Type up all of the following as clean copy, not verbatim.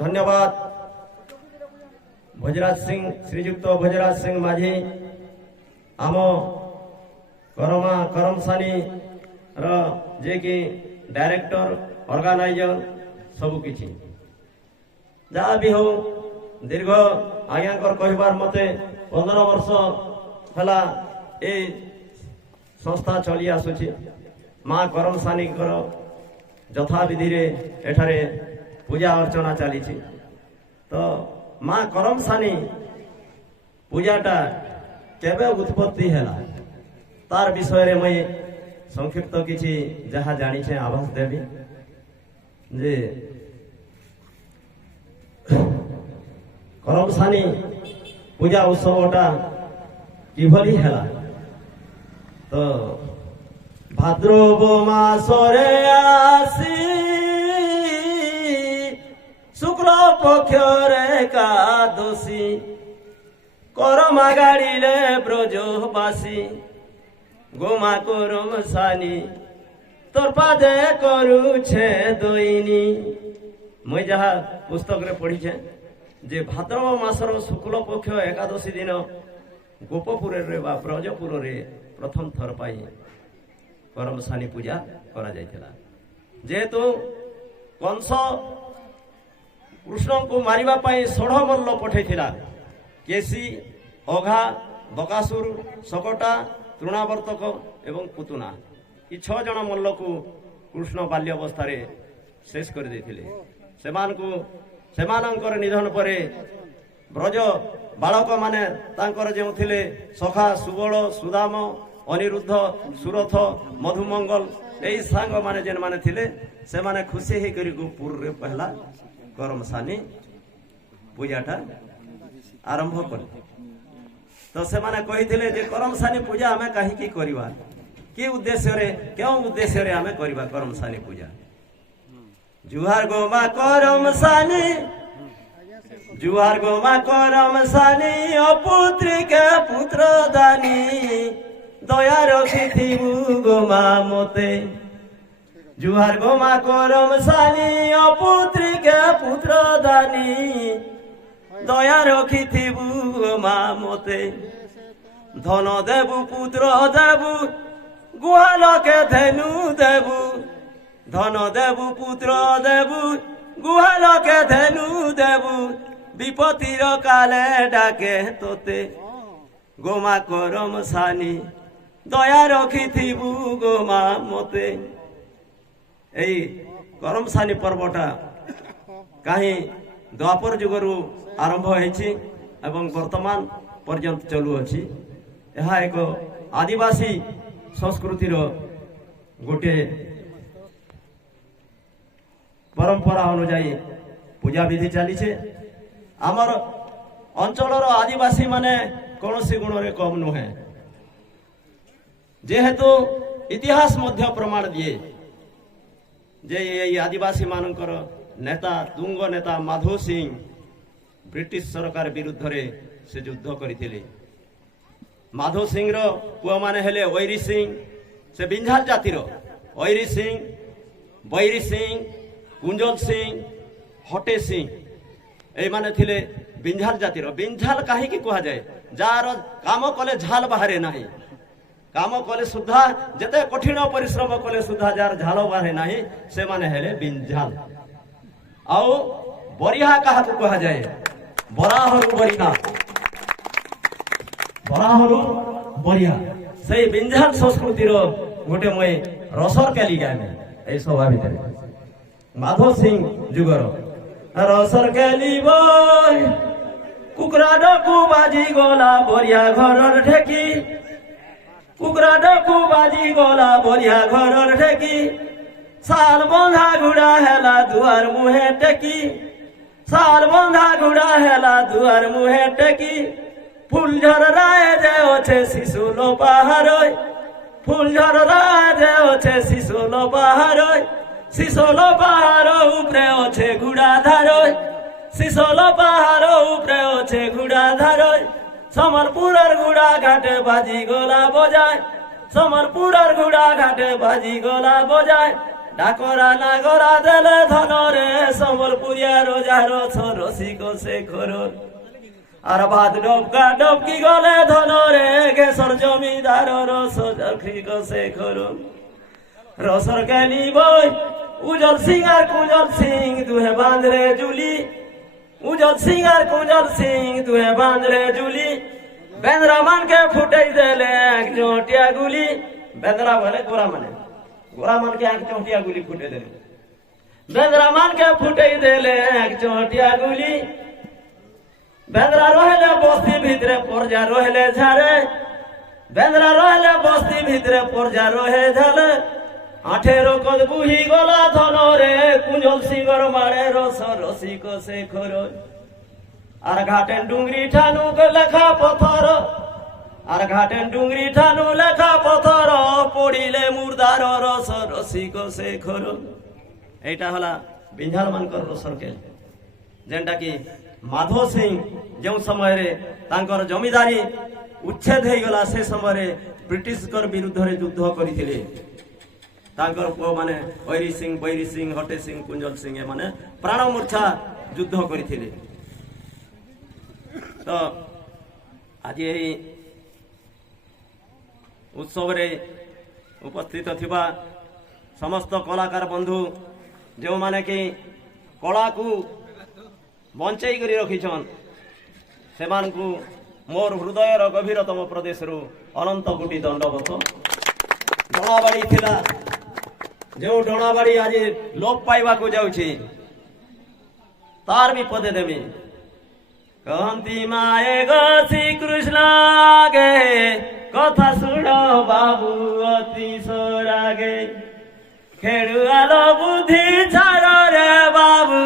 ধন্যবাদ ভোজরাজ সিং শ্রীযুক্ত ভোজরাজ সিং মাঝি আম করমসানি যে কি ডাইরেক্টর অর্গানাইজর सबुकिछि जहाँ भी हो दीर्घ आज्ञाकर कहबार मते 15 वर्ष हला ए संस्था चली आसुछि। माँ करमसानी यथा विधि रे एठारे पूजा अर्चना चली तो माँ करमसानी पूजाटा केबे उत्पत्ति हैला तार विषय रे मैं संक्षिप्त किछि जहाँ जानी छे आभास देवी जे करमसानी पूजा उत्सवटा किभली हैला तो भाद्रव मासरे आसी शुक्ल पक्ष रे एकादशी करमा गाड़ीले ब्रजबासी गोमा करमसानी तोर पादे करुछे दईनी मैं जहाँ पुस्तक रे पढ़ी छे जे भाद्रव मासर शुक्ल पक्ष एकादशी दिन गोपपुर रे बा ब्रजपुर रे प्रथम थर पाई करमसानी पूजा करा जायतिला। जेहेतु कंस कृष्ण को मारिबा पाई 16 मल्ल पठेथिला केसी ओघा बकासुर सकटा तृणावर्तक एवं पुतुना ये 6 जन मल्ल को कृष्ण बाल्यवस्था शेष कर देथिले। सेमानंकर निधन पर ब्रज बालक माने तांकर जो थिले सखा सुबल सुदाम अनिरुद्ध सुरथ मधुमंगल यही सांग माने जेन माने थिले से माने खुशी ही करी गोपुर रे पहला करमसानी पूजाटा आरंभ कर तो से माने कहिथिले जे करमसानी पूजा हमें काहे की करबा कि उद्देश्य रे क्यों उद्देश्य रे हमें करबा करमसानी पूजा। जुहार गोमा करमसानी जुहार गोमा करमसानी अपुत्री के पुत्र दानी दया रखिथिबु गोमा मोते। जुहार गोमा करमसानी अपुत्री के पुत्र दानी दया रखिथिबु गोमा मोते। धन देबु पुत्र देबु गुहाल के धेनु देबु धन देबु पुत्र देबु गुहाल के धेनु देबु विपत्तिर काले डाके तोते। गोमा करमसानी दया रखिथिबु गोमा मोते। एई करमसानी पर्वटा कहीं द्वापर जुगरु आरंभ होइछि एवं वर्तमान पर्यंत चलु अछि। यह एक आदिवासी संस्कृतिर गोटे परंपरा अनुजाई पूजा विधि चली छे। आमर अंचलर आदिवासी माने कौनसी गुण रे कम नुहे जेहेतु इतिहास मध्य प्रमाण दिए जे ये आदिवासी मानकर नेता तुंग नेता माधो सिंह ब्रिटिश सरकार विरुद्ध रे से युद्ध करथिले। माधो सिंह रो पुआ माने हेले वैरी सिंह से बिंझाल जातिर वैरी सिंह बैरी सिंह कुंजल सिंह हटे सिंह ए माने थिले बिंझाल जातिर। बिंझाल काहे की कहा जाए जार काम कले झाल बाहरे नाही काम कले सुधा जते कठिन परिश्रम कले सुधा जार झाल बाहरे नाही से माने हेले बिंझाल। आउ बरिहा काहा को कहा जाए बराहरु बरिना बराहरु बरिहा से बिंझाल संस्कृतिर गोटे मैं रसर केली गामे ए सभा भितर माधव सिंह जुगर रसर केली बय कुकरा डकू बाजी गला बरिया घरर ढेकी कुकरा डकू बाजी गला बरिया घरर ढेकी साल बंधा घुड़ा हेला दुआर मुहे टेकी साल बंधा घुड़ा हेला दुआर मुहे टेकी फूल झर राय जे ओछे शिशुलो बाहरोय फूल झर राय जे ओछे शिशुलो बाहरोय शिशोलो बाहरो उपरे ओछे घुड़ा धारोय शिशोलो बाहरो उपरे ओछे घुड़ा धारोय समलपुरर घुड़ा घाटे बाजी गोला बजाय समलपुरर घुड़ा घाटे बाजी गोला बजाय डाकरा नागरा देले धन रे समलपुरिया রোজা রস রসিক শেখর আর ভাত ডবকা ডবকি গলে ধনরে ঘেসর জমিদার রস রসিক শেখর রসর কেলি বই উজল সিং আর কুঞ্জল সিং দুহে বাঁধরে জুলি উজল সিং আর কুঞ্জল সিং দুহে বাঁধরে জুলি বেন্দ্রা মানকে ফুটাই দেলে এক জটিয়া গুলি বেন্দ্রা বলে গোরা মানকে এক জটিয়া গুলি ফুটে দেলে বেন্দ্রা মানকে ফুটাই দেলে এক জটিয়া গুলি বেন্দ্রা রহলে বস্তি ভিতরে পর্যা রহলে ঝাড়ে বেন্দ্রা রহলে বস্তি ভিতরে পর্যা রহে ঝালে 18 কদ বুহি গলা ধনরে কুঞ্জল সিংহর মারে রস রসিক শেখর আর ঘাটেন ডুঙ্গরি ঠানু লেখা পথর আর ঘাটেন ডুঙ্গরি ঠানু লেখা পথর পড়িলে মুর্দার রস রসিক শেখর এইটা হলা বিঞ্ঝাল মানকর রসর কেল যেটা কি মাধব সিং যে সময় তাঙ্কর জমিদারি উচ্ছেদ হয়ে গলা সে সময় ব্রিটিশকর বিরুদ্ধে যুদ্ধ করিଥିଲେ তাঙ্কর পুଅ মানে ঐরি সিং বৈরি সিং হটে সিং কুঞ্জল সিং এমানে প্রাণ মূর্ছা যুদ্ধ করিଥିଲେ তো আজ এই উৎসবরে উপস্থিত থিবা সমস্ত কলাকার বন্ধু যে মানে কি কলাকু বঞ্চাই করে রখিছন সেমানকু মোর হৃদয়ের গভীরতম প্রদেশরু অনন্ত কোটি দণ্ডবত ডଣାবাড়ি ଥିଲା যে ডଣାবাড়ি আজ লোপ পাইবাকু যাଉଛି তার বিপদে দেবী কহন্তি মায়ে গো শ্রীকৃষ্ণ গে কথা শুণ বাবু অতি সোরাগে খেড়ুয়াল বুদ্ধি ছাড় রে বাবু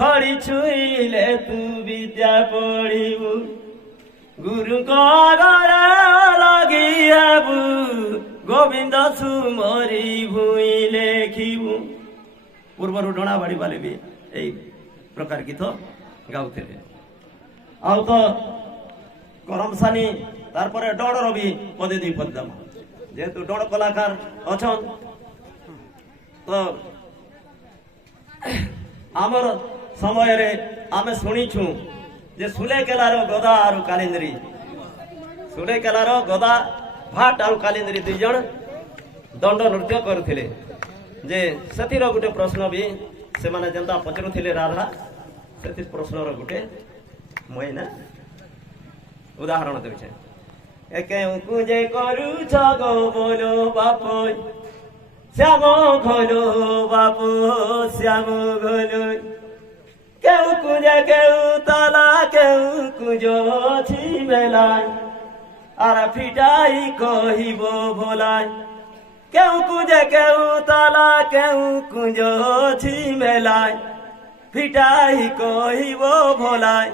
খড়ি ছুইলে তু বিদ্যা পড়িবু গুরুଙ୍କ ঘর লাগি হেবু গোবিন্দ সুমরি ভুই লেখিবু ପୂର୍ବରୁ ଡଣାବାଡ଼ି ବାଲେ ବି ଏଇ ପ୍ରକାର ଗୀତ ଗାଉଥିଲେ ଆଉ ତ କରମସାନି ତାରପରେ ଡଣର ବି ପଦେ ଦୁଇ ପଦ ଦେବ ଯେହେତୁ ଡଣ କଳାକାର ଅଛନ୍ ତ ଆମର ସମୟରେ ଆମେ ଶୁଣିଛୁ ଯେ ସୁଲେକେଲାର ଗଦା ଆଉ କାଲିନ୍ଦ୍ରୀ ସୁଲେକେଲାର ଗଦା ଭାଟ ଆଉ କାଲିନ୍ଦ୍ରୀ ଦୁଇ ଜଣ ଦଣ୍ଡ ନୃତ୍ୟ କରୁଥିଲେ ଯେ ସେଥିର ଗୋଟେ ପ୍ରଶ୍ନ ବି ସେମାନେ ଯେନ୍ତା ପଚାରୁଥିଲେ ରାଧା ସେଥି ପ୍ରଶ୍ନର ଗୋଟେ ମୁଇଁ ନା ଉଦାହରଣ ଦେଉଛେ କେଉଁକୁ ଯେ କରୁଛ ଗো ବୋଲୋ ବାପ শ্যাম ঘলো বাপু শ্যাম ঘলো কেউ কুঁজে কেউ তালা কেউ কুঁজো ছি মেলায় আর ফিটাই কহিব ভোলায় কেউ কুঁজে কেউ তালা কেউ কুঁজো ছি মেলায় ফিটাই কহিব ভোলায়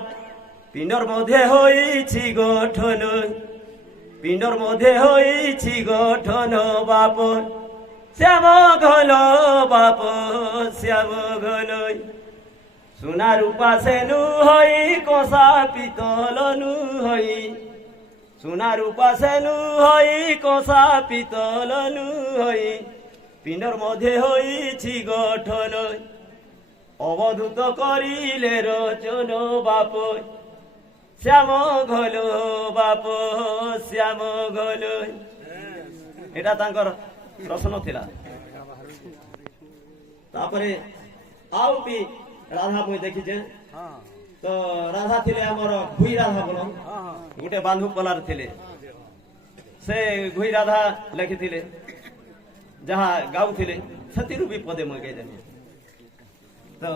পিণ্ডর মধ্যে হইছি গঠন পিণ্ডর মধ্যে হইছি গঠন বাপ শ্যাম ঘন বাপ শ্যাম ঘন সোনা রূপা সেনু হই কষা পিতল নু হই সোনা রূপা সেনু হই কষা পিতল নু হই পিণ্ডর মধ্যে হইছি গঠন অবধূত করিলে রচন বাপ শ্যাম ঘন বাপ শ্যাম ঘন এটা তাঙ্কর প্রশ্ন ଥିଲା তারপরে আউ বি রাধা মুই দেখিছে তো রাধা ଥିଲେ আমার ভুই রাধা বল গোটে বান্ধু পলার ଥିଲେ সে ভুই রাধা লেখিଥିଲେ যাহা গাউଥିଲେ ସେଥିରୁ ବି ପଦେ ମୁଇ ଗାଇଦେମି তো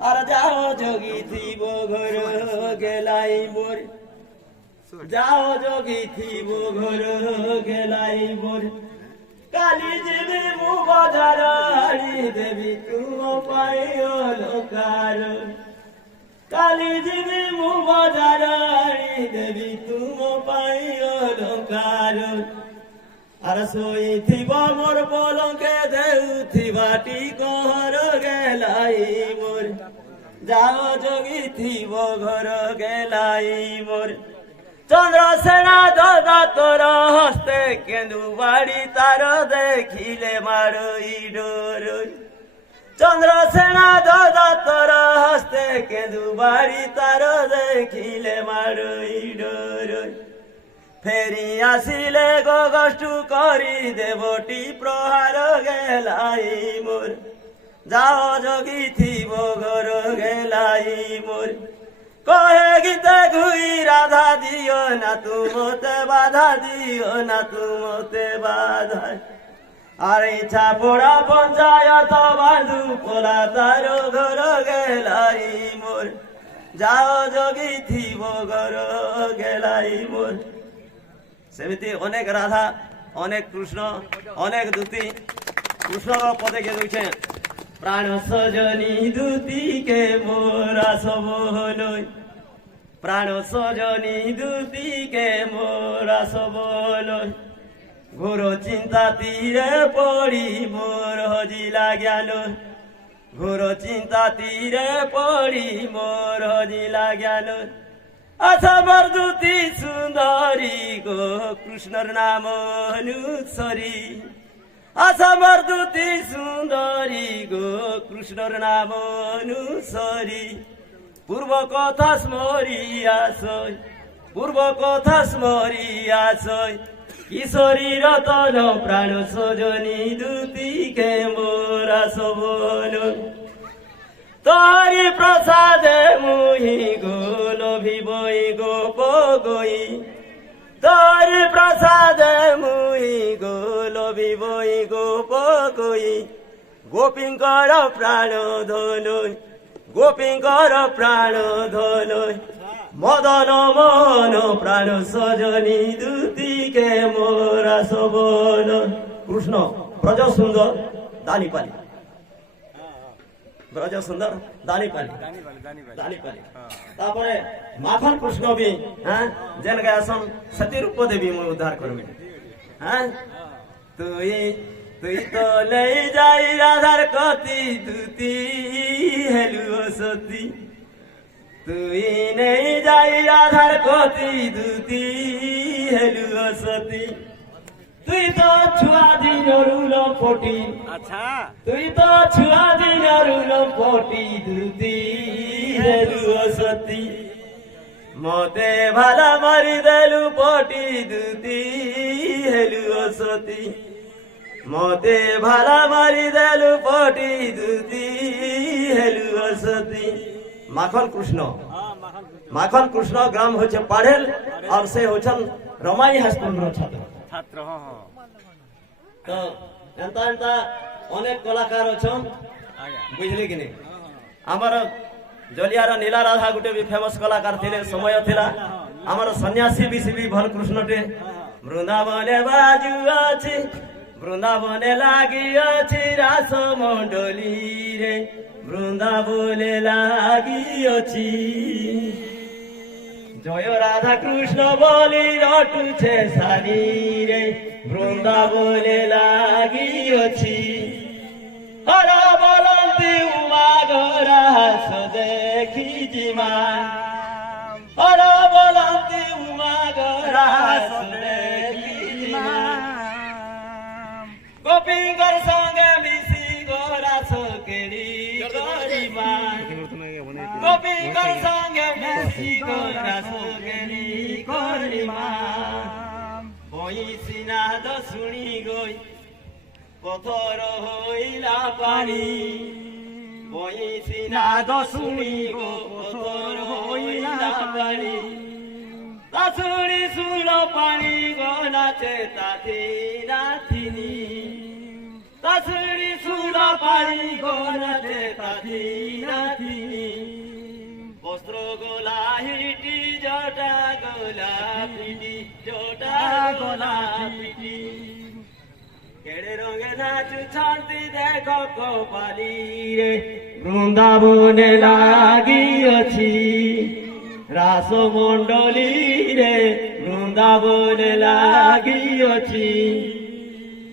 আর যাও যোগী থিব ঘর গেলাই মোর যাও যোগী থিব ঘর গেলাই মোর কালি যাবে মু বাজার আড়ি দেবী তুম পাই অলকার কালি যাবে মু বাজার আড়ি দেবী তুম পাই অলকার আর শোইথিব মোর পলকে দেউথিবাটি ঘর গেলাই মোর যাও যোগী থিব ঘর গেলাই মোর চন্দ্রসেনা দাদা তোর হস্তে কেন্দু বাড়ি তার দেখিলে মারই ডোর চন্দ্রসেনা দাদা তোর হস্তে কেঁদু বাড়ি তার দেখিলে মারই ডরই ফেরি আসিলে গগষ্টু করি দেবটি প্রহার গেলাই মোর যাও যোগী থিব ঘর গেলাই মোর কহে গীতে ঘুই রাধা দিও না তুমতে বাধা দিও না তুমতে বাধা আর ইচ্ছা পোড়া পঞ্চায়ত বাঁধু পোলা তার ঘর গেলাই মোর যাও যোগী থিব ঘর গেলাই মোর সেমিতি অনেক রাধা অনেক কৃষ্ণ অনেক দূতি কৃষ্ণর পদে কে দৌছে প্রাণ সজনী দূতিকে মোরা সব হলই প্রাণ সজনী দূতিকে মোরা সব হলই ঘোর চিন্তা তীরে পড়ি মোর হজিলা গেল ঘোর চিন্তা তীরে পড়ি মোর হজিলা গেল আসামর দূতি সুন্দরী গো কৃষ্ণর নাম অনুসরি আসামর দূতি সুন্দরী গো কৃষ্ণর নাম অনুসরি পূর্ব কথা স্মরি আসই পূর্ব কথা স্মরি আসই কিশোরী রতন প্রাণ সজনী দূতিকে মোরা সবল তারি প্রসাদে মুহি গো লোভিবই গোপ গই তারি প্রসাদে মুহি গো লোভিবই গোপ গই গোপীঙ্কর প্রাণ ধনই গোপীঙ্কর প্রাণ ধনই মদন মোহন প্রাণ সজনী দূতিকে মোরা সবল কৃষ্ণ ব্রজ সুন্দর দানিপালি ব্রজ সুন্দর দানিপালি দানিপালি তারপরে মাখন কৃষ্ণ বি হ্যাঁ যেন গায়সন সতী রূপ দেবী মই উদ্ধার করবে হ্যাঁ তুই তুই তো লই যাই রাধার কতি দূতি হেলু সতী তুই নেই যাই রাধার কতি দূতি হেলু সতী তুই তো ছুয়া দিনরু লম্পটি আচ্ছা তুই তো ছুয়া দিনরু লম্পটি দূতি হেলু সতী মতে ভালা মারি দেলু পটি দূতি হেলু সতী মতে ভালা মারি দেলু পটি দূতি হেলু সতী মাখন কৃষ্ণ মাখন কৃষ্ণ গ্রাম হচ্ছে পাড়েল আর সে হচ্ছেন রমাই হাইস্কুল ছাত্র ছাত্র তো এন্তা এন্তা অনেক কলাকার অছন বুঝলি কি আমার জলিয়ার নীলা রাধা গোটে বি ফেমস কলাকার ଥିଲେ সময় ଥିଲା আমার সন্ন্যাসী বি ভাল কৃষ্ণটে বৃন্দাবনে বাজু আছে বৃন্দাবনে লাগি আছে রাস মন্ডলী রে বৃন্দাবনে লাগি অছি জয় রাধা কৃষ্ণ বলি রটুছে সারি রে বৃন্দাবনে লাগি অছি হর বলন্তি উমা গরাস দেখি জিমা হর বলন্তি উমা গরাস দেখি জিমা গোপীঙ্কর সঙ্গে মিশি গরাস কেড়ি করিমা গোপীঙ্কর সঙ্গে মিশি গরাস কেড়ি করিমা বইসি নাদ শুনি গই পথর হইলা পানি বইসি নাদ শুনি গো পথর হইলা পানি তাশুনি শুন পানি গো নাচে তাথি নাথিনী তাশুনি শুন পানি গো নাচে তাথি নাথিনী বস্ত্র গোলা হিটি জটা গোলা পিটি জটা গোলা পিটি কেড়ে রঙে নাচুছন্তি দেখ কপালি রে বৃন্দাবনে লাগিଅছি রাস মন্ডলী রে বৃন্দাবনে লাগিଅছি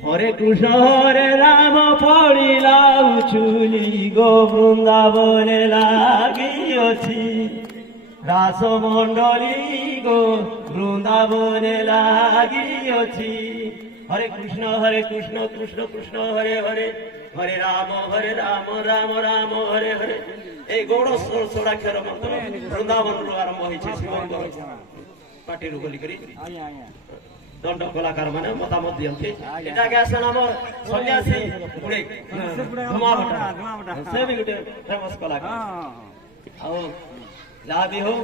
হরে কৃষ্ণ হরে রাম পড়িলা উছুলি গো বৃন্দাবনে লাগিଅছি রাস মন্ডলী গো বৃন্দাবনে লাগিଅছি হরে কৃষ্ণ কৃষ্ণ কৃষ্ণ হরে হরে হরে রাম রাম রাম হরে হরে এই গৌড় ଷୋଡ଼ାକ୍ଷର ମନ୍ତ୍ର ବୃନ୍ଦାବନରୁ ଆରମ୍ଭ ହେଇଛି ଶିବଙ୍କର ପାଟିରୁ ବୋଲିକରି ଦଣ୍ଡ କଳାକାର ମାନେ ମତାମତ ଦିଅନ୍ତି ଏଟା ଆସନ ଆମର ସନ୍ନ୍ୟାସୀ ଗୁଡେ ସେ ବି ଗୋଟେ ଫେମସ କଳାକାର ଆଉ ଯାହା ବି ହଉ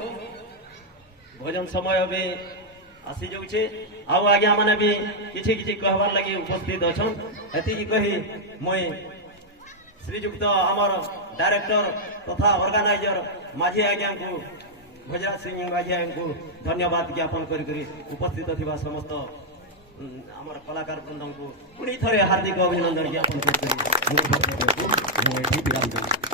ଭୋଜନ ସମୟ ବି ଆସି ଯାଉଛେ ଆଉ ଆଜ୍ଞା ମାନେ ବି କିଛି କିଛି କହିବାର ଲାଗି ଉପସ୍ଥିତ ଅଛନ୍ ଏତିକି କହି ମୁଇଁ ଶ୍ରୀଯୁକ୍ତ ଆମର ଡାଇରେକ୍ଟର ତଥା ଅର୍ଗାନାଇଜର ମାଝି ଆଜ୍ଞାଙ୍କୁ ଭଜରାଜ ସିଂ ମାଝି ଆଜ୍ଞାଙ୍କୁ ଧନ୍ୟବାଦ ଜ୍ଞାପନ କରି ଉପସ୍ଥିତ ଥିବା ସମସ୍ତ ଆମର କଳାକାର ବୃନ୍ଦଙ୍କୁ ପୁଣି ଥରେ ହାର୍ଦ୍ଦିକ ଅଭିନନ୍ଦନ ଜ୍ଞାପନ କରି